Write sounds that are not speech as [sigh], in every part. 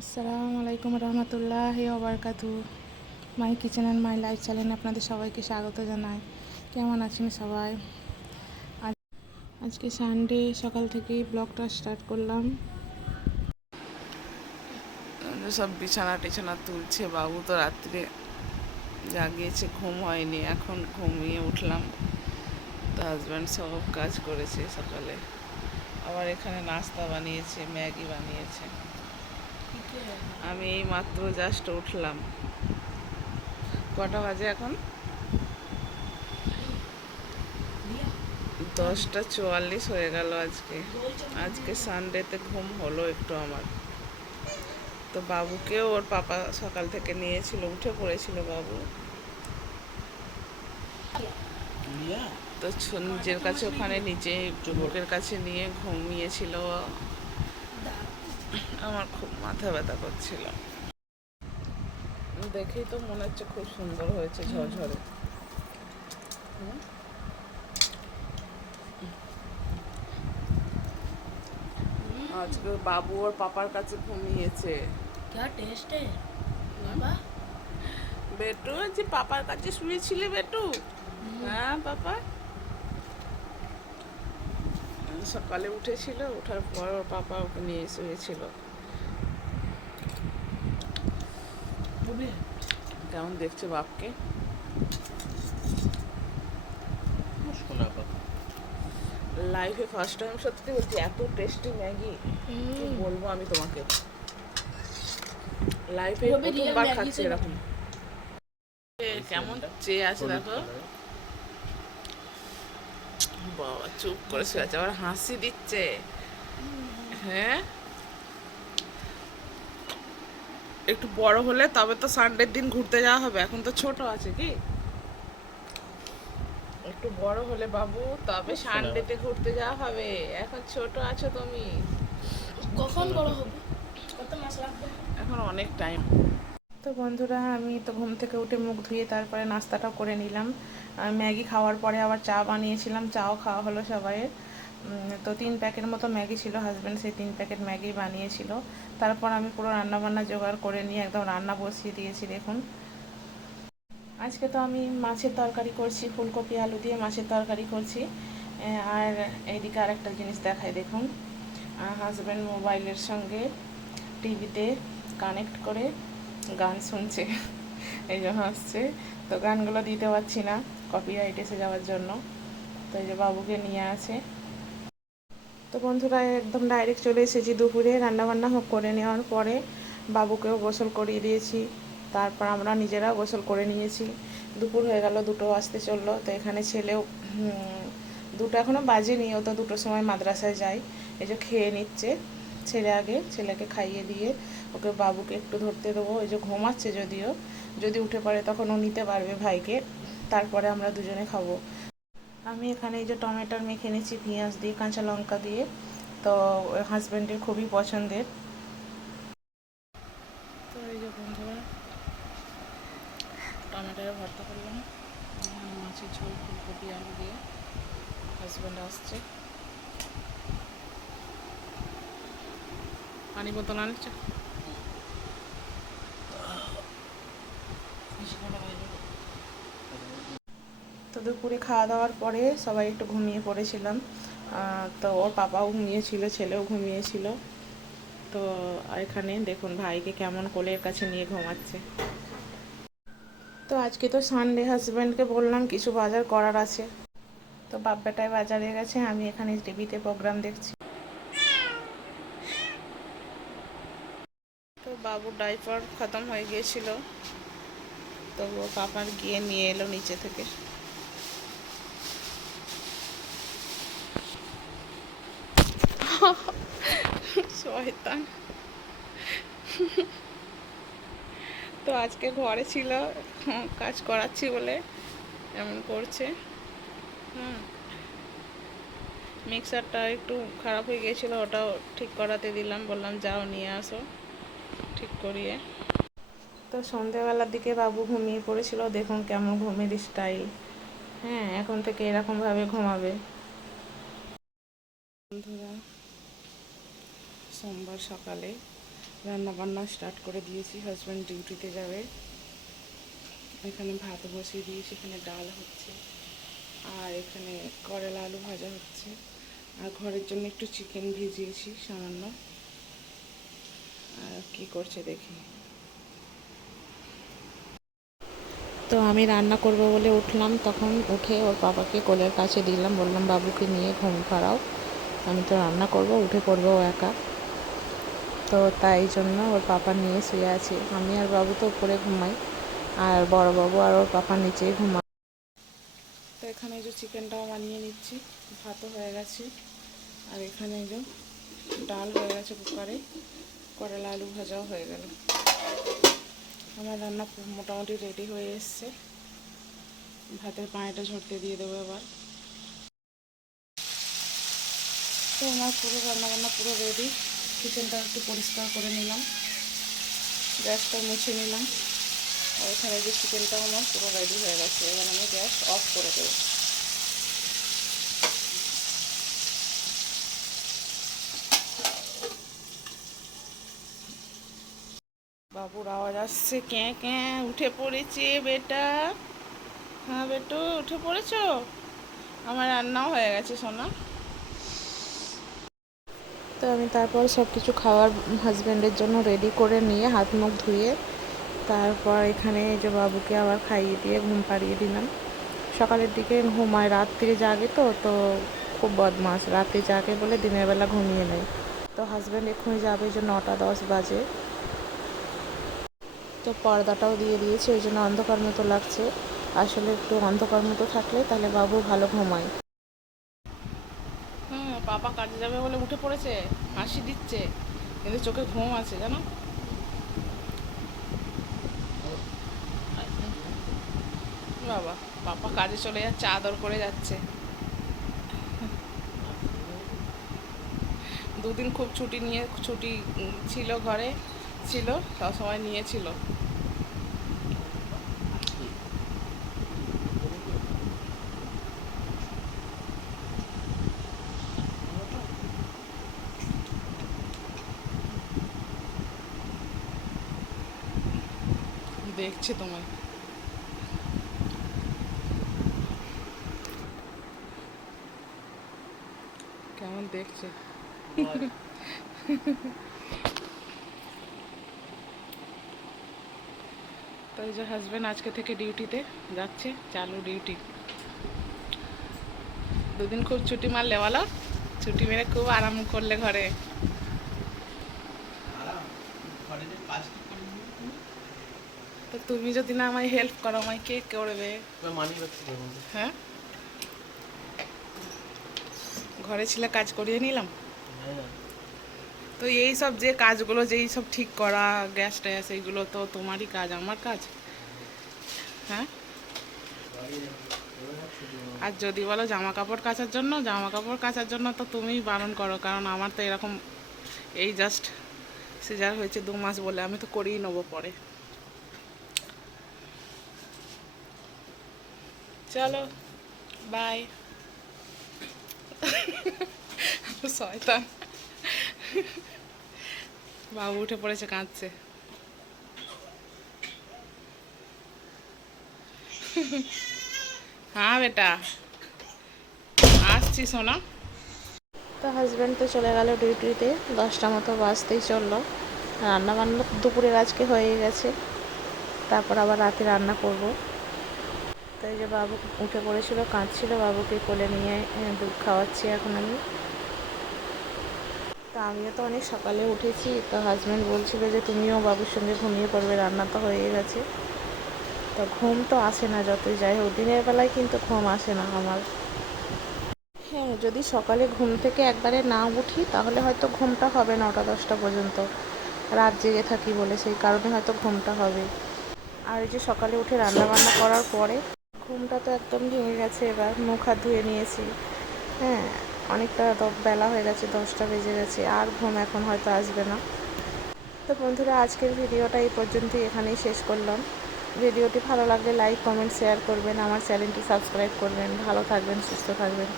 আসসালামু রহমতুল্লাহ ওবরকাতু my kitchen and my life চ্যানেলে আপনাদের সবাইকে স্বাগত জানাই। কেমন আছেন সবাই? আজ আজকে সানডে সকাল থেকেই ব্লগটা স্টার্ট করলাম। সব বিছানা টিছানা তুলছে, বাবু তো রাত্রে জাগিয়েছে, ঘুম হয়নি, এখন ঘুমিয়ে উঠলাম। তো হাজব্যান্ড সব কাজ করেছে সকালে। আবার এখানে নাস্তা বানিয়েছে, ম্যাগি বানিয়েছে। আমি এই মাত্র জাস্ট উঠলাম। কটা বাজে এখন? দশটা চুয়াল্লিশ হয়ে গেল আজকে। আজকে সানডেতে ঘুম হলো একটু আমার। তো বাবুকেও ওর পাপা সকাল থেকে নিয়েছিল, উঠে পড়েছিল বাবু। তো নিজের কাছে ওখানে নিচে যুবকের কাছে নিয়ে ঘুমিয়েছিল। আমার খুব মাথা ব্যথা করছিল। দেখেই তো মনে হচ্ছে খুব সুন্দর হয়েছে ঝরঝরে। আজকে বাবু ওর পাপার কাছে ঘুমিয়েছে। বেটু যে পাপার কাছে শুয়েছিলে বেটু? হ্যাঁ পাপা? সকালে উঠেছিল ওঠার পর ওর পাপা ওকে নিয়ে শুয়েছিল কেমন দেখছ বাপকে? লাইফে ফার্স্ট টাইম সত্যি বলছি এত টেস্টি ম্যাগি বলব আমি তোমাকে? লাইফে প্রথমবার খাচ্ছি এরকম। কেমন চেয়ে আছে দেখো। বাবা চুপ করে শুয়ে আছে আবার হাসি দিচ্ছে। হ্যাঁ? একটু বড় হলে তবে তো সানডের দিন ঘুরতে যাওয়া হবে এখন তো ছোট আছে কি? একটু বড় হলে বাবু তবে সানডেতে ঘুরতে যাওয়া হবে এখন ছোট আছো তুমি। কখন বড় হবে? কত মাস লাগবে? এখন অনেক টাইম তো বন্ধুরা, আমি তো ঘুম থেকে উঠে মুখ ধুয়ে তারপরে নাস্তাটাও করে নিলাম। ম্যাগি খাওয়ার পরে আবার চা বানিয়েছিলাম, চাও খাওয়া হলো সবাইয়ের। তো তিন প্যাকেট মতো ম্যাগি ছিল হাজব্যান্ড সেই তিন প্যাকেট ম্যাগি বানিয়েছিল। তারপর আমি পুরো রান্নাবান্না জোগাড় করে নিয়ে একদম রান্না বসিয়ে দিয়েছি, দেখুন। আজকে তো আমি মাছের তরকারি করছি, ফুলকপি, আলু দিয়ে মাছের তরকারি করছি। আর এইদিকে আর একটা জিনিস দেখাই, দেখুন। হাজব্যান্ড মোবাইলের সঙ্গে টিভিতে কানেক্ট করে গান শুনছে, এই জন্য আসছে। তো গানগুলো দিতে পারছি না কপিরাইট এসে যাওয়ার জন্য। তো এই যে বাবুকে নিয়ে আছে। তো বন্ধুরা, একদম ডাইরেক্ট চলে এসেছি দুপুরে, রান্নাবান্না হোক করে নেওয়ার পরে বাবুকেও গোসল করিয়ে দিয়েছি। তারপর আমরা নিজেরাও গোসল করে নিয়েছি। দুপুর হয়ে গেল, দুটো আসতে চলল। তো এখানে ছেলেও দুটো এখনও বাজেনি। ও তো দুটোর সময় মাদ্রাসায় যায়। এই যে খেয়ে নিচ্ছে ছেলে আগে, ছেলেকে খাইয়ে দিয়ে ওকে বাবুকে একটু ধরতে দেবো, ওই যে ঘুমাচ্ছে যদিও। যদি উঠে পড়ে তখন ও নিতে পারবে ভাইকে, তারপরে আমরা দুজনে খাব। আমি এখানে এই যে টমেটোর মেখে নিচ্ছি পেঁয়াজ দিয়ে, কাঁচা লঙ্কা দিয়ে। তো হাজব্যান্ডের খুবই পছন্দের। তো এই যে বন্ধুরা টমেটোর ভর্তা করলাম। মাছের ঝোল, ফুলকপি, আলু দিয়ে। হাজব্যান্ড আসছে। পানি বোতল আনছে? তো দুপুরে খাওয়া দাওয়ার পরে সবাই একটু ঘুমিয়ে পড়েছিলাম। তো ওর পাপাও ঘুমিয়েছিল, ছেলেও ঘুমিয়েছিল। তো এখানে দেখুন ভাইকে কেমন কোলের কাছে নিয়ে ঘুমাচ্ছে। তো আজকে তো সানডে হাজব্যান্ডকে বললাম কিছু বাজার করার আছে। তো বাপ বেটায় বাজারে গেছে, আমি এখানে টিভিতে প্রোগ্রাম দেখছি। তো বাবুর ডাইপার খতম হয়ে গিয়েছিল। তো পাপার গিয়ে নিয়ে এলো নিচে থেকে। শয়তান। তো আজকে ঘরে ছিল কাজ করাচ্ছি বলে এমন করছে। হুম। মিক্সারটা একটু খারাপ হয়ে গিয়েছিল, ওটাও ঠিক করাতে দিলাম, বললাম যাও নিয়ে আসো, ঠিক করিয়ে। তো সন্ধেবেলার দিকে বাবু ঘুমিয়ে পড়েছিল, দেখুন কেমন ঘুমের স্টাইল হ্যাঁ এখন থেকে এরকমভাবে ঘুমাবে। বন্ধুরা, সোমবার সকালে রান্না বান্না স্টার্ট করে দিয়েছি হাজব্যান্ড ডিউটিতে যাবে। এখানে ভাত বসিয়ে দিয়েছি, এখানে ডাল হচ্ছে, আর এখানে করলা আলু ভাজা হচ্ছে। আর ঘরের জন্য একটু চিকেন ভিজিয়েছি সামান্য। আর কী করছে দেখি। তো আমি রান্না করব বলে উঠলাম। তখন উঠে ওর বাবাকে কোলের কাছে দিলাম, বললাম, বাবুকে নিয়ে ঘুম পাড়াও। আমি তো রান্না করব, উঠে পড়ব ও একা। তো তাই জন্য ওর পাপা নিয়ে শুয়ে আছি। আমি আর বাবু তো উপরে ঘুমাই, আর বড় বাবু আর ওর পাপা নিচেই ঘুমায়। তো এখানে যে চিকেনটাও বানিয়ে নিচ্ছি। ভাতও হয়ে গেছে। আর এখানে যে ডাল হয়ে গেছে কুকারে। করলা আলু ভাজাও হয়ে গেল। আমার রান্না মোটামুটি রেডি হয়ে এসছে। ভাতের পানিটা ঝরতে দিয়ে দেবো এবার। তো আমার পুরো রান্না বান্না পুরো রেডি কিচেনটা একটু পরিষ্কার করে নিলাম। গ্যাসটা মুছে নিলাম। ওইখানে যে চিকেনটাও আমার পুরো রেডি হয়ে গেছে। এবার আমি গ্যাস অফ করে দেবো। বাবুর আওয়াজ আসছে। ক্যাঁ ক্যাঁ, উঠে পড়েছে বেটা। হ্যাঁ বেটু, উঠে পড়েছো? আমার রান্নাও হয়ে গেছে সোনা তো আমি তারপর সব কিছু খাওয়ার হাজব্যান্ডের জন্য রেডি করে নিয়ে হাত মুখ ধুয়ে তারপর এখানে যে বাবুকে আবার খাইয়ে দিয়ে ঘুম পাড়িয়ে দিলাম। সকালের দিকে ঘুমায় রাত্রে জাগে তো তো খুব বদমাস রাতে জাগে বলে দিনের বেলা ঘুমিয়ে নেয়। তো হাজব্যান্ড এক্ষুনি যাবে যে নটা দশ বাজে। তো পর্দাটাও দিয়ে দিয়েছে, ওই জন্য অন্ধকার মতো লাগছে। আসলে একটু অন্ধকার মতো থাকলে তাহলে বাবু ভালো ঘুমায়। হুম, পাপা কাজে যাবে বলে উঠে পড়েছে, হাসি দিচ্ছে, কিন্তু চোখে ঘুম আছে, জানো? বাবা, পাপা কাজে চলে যাচ্ছে, আদর করে যাচ্ছে। দুদিন খুব ছুটি নিয়ে, ছুটি ছিল ঘরে। ছিল সবসময় নিয়েছিল। দেখছে তোমায়। কেমন দেখছে? [laughs] তো এই যে হাজব্যান্ড আজকে থেকে ডিউটিতে যাচ্ছে, চালু ডিউটি দুদিন খুব ছুটি মারলে বলো? ছুটি মেরে খুব আরাম করলে ঘরে। তো তুমি যদি না আমায় হেল্প করো, আমায় কে করবে? হ্যাঁ? ঘরে ছিলে কাজ করিয়ে নিলাম? তো এই সব যে কাজগুলো যেই সব ঠিক করা, গ্যাস ট্যাস, এইগুলো তো তোমারই কাজ, আমার কাজ? হ্যাঁ? আর যদি বলো জামা কাপড় কাচার জন্য জামা কাপড় কাচার জন্য তো তুমিই বারণ করো, কারণ আমার তো এরকম এই জাস্ট সিজার হয়েছে দু মাস বলে, আমি তো করেই নেব পরে। চলো বাই [laughs] শয়তান। বাবু উঠে পড়েছে, কাঁদছে। হ্যাঁ বেটা। আসছি, সোনা। তো হাজব্যান্ড তো চলে গেল ডিউটিতে দশটা মতো বাজতেই চলল। রান্না বান্না দুপুরের আজকে হয়ে গেছে। তারপর আবার রাতে রান্না করব। তো এই যে বাবু উঠে পড়েছিল, কাঁদছিল, বাবুকে কোলে নিয়ে দুধ খাওয়াচ্ছি এখন আমি। তা আমিও তো অনেক সকালে উঠেছি। তো হাজব্যান্ড বলছিল যে, তুমিও বাবুর সঙ্গে ঘুমিয়ে পড়বে, রান্না তো হয়ে গেছে। তো ঘুম তো আসে না যতই যাই হোক, দিনের বেলায় কিন্তু ঘুম আসে না আমার। হ্যাঁ যদি সকালে ঘুম থেকে একবারে না উঠি, তাহলে হয়তো ঘুমটা হবে নটা দশটা পর্যন্ত। রাত জেগে থাকি বলে, সেই কারণে হয়তো ঘুমটা হবে। আর যে সকালে উঠে রান্না বান্না করার পরে, ঘুমটা তো একদম ভেঙে গেছে এবার, মুখ হাত ধুয়ে নিয়েছি। হ্যাঁ অনেকটা বেলা হয়ে গেছে, দশটা বেজে গেছে, আর ঘুম এখন হয়তো আসবে না। তো বন্ধুরা, আজকের ভিডিওটা এই পর্যন্তই, এখানেই শেষ করলাম। ভিডিওটি ভালো লাগলে লাইক কমেন্ট শেয়ার করবেন, আমার চ্যানেলটি সাবস্ক্রাইব করবেন। ভালো থাকবেন, সুস্থ থাকবেন।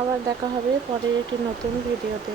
আবার দেখা হবে পরের একটি নতুন ভিডিওতে।